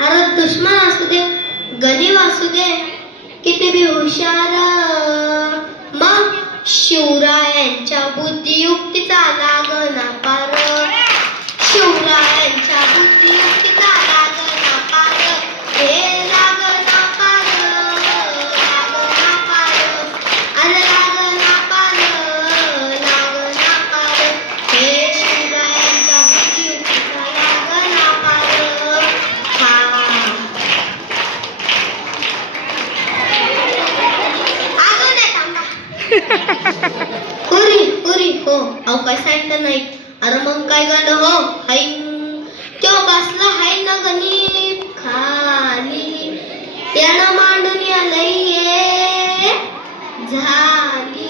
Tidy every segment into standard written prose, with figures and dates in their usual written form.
अरे दुश्मन असू दे, गरीब असू दे, किती बी हुशार, मग शिवरायांच्या बुद्धियुक्तीचा लागना पार, शिवरायांच्या बुद्धियुक्तीचा लागना पार, हे लागना पार, लागना पार, अरे लागना पार, लागना पार, हे शिवरायांच्या बुद्धियुक्तीचा लागना पार. पुरी पुरी हो, अहो काय सांगता नाही. अरे मग काय झालं हो, हाय तो बसला हाय ना गणित खाली, त्यानं मांडून आलंय झाली,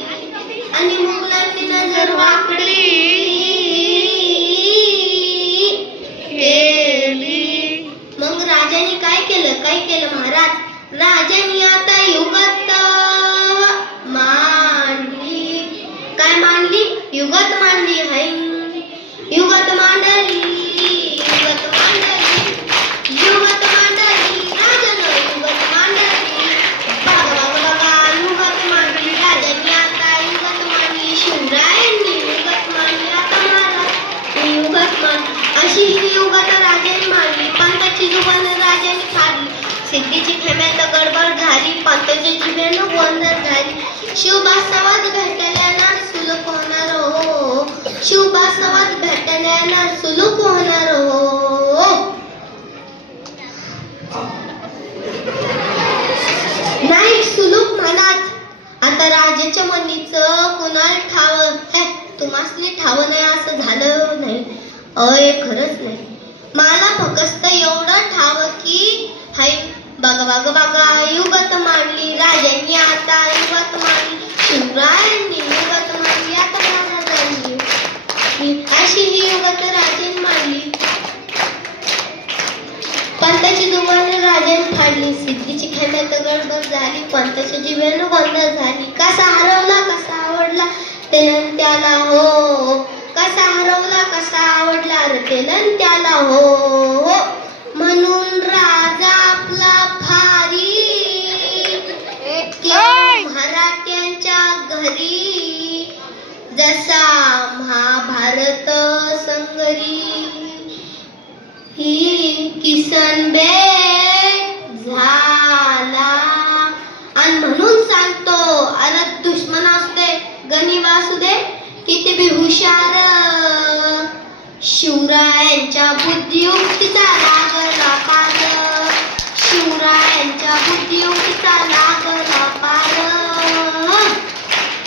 आणि मुघलांची नजर वाकडी केली. मग राजाने काय केलं, काय केलं महाराज? राजाने आता युगत मांडली, काय मांडली? युगत मांडली. हाय युगत मांडली, युगत मांडली, युगत मांडली, राजानं युगत मांडली. बघा बघा बघा, युगत मांडली राजाने आता युगत मांडली, शिवरायांनी युगत मांडली, आता महाराज युगत मांडली. अशी ही युगत राजाने मांडली, पंताची जुबान राजाने फाडली, सिद्धीची खेम्यात गडबड झाली, पंताच्या जिभेनं गोंधळ झाली. शिवबासवाद भेटल्यानं सुलूक होणार हो, शिवबासवाद भेटल्यानं सुलूक होणार हो. नाही सुलूक म्हणत, आता राजाच्या मनीचं कुणाला ठाव, हे तुम्हासनी ठाव नाही असं झालं नाही. अय खरंच नाही, मला फक्त एवढं ठाव की हाय बघा बघा बघा, युगत मांडली राजांनी आता युगत मांडली, शिवरायांनी युगत मांडली, आता महाराजांनी. अशी ही युगत राजांनी मांडली, पंताची जुबान राजाने फाडली, सिद्धीची खेम्यात गडबड झाली, पंताच्या जिभेनं गोंधळ झाली. कसा हरवला कसा आवडला तेलन त्याला हो, कसा हरवला कसा आवडला रे तेलन त्याला हो. म्हणून राजा आपला भारी, मराठ्यांच्या घरी जसा महाभारत संगरी, ही किसन बेट झाला. आणि म्हणून सांगतो, अरे दुश्मन असू दे, गरीब असू दे, किती बी हुशार, शिवरायांच्या बुद्धियुक्ती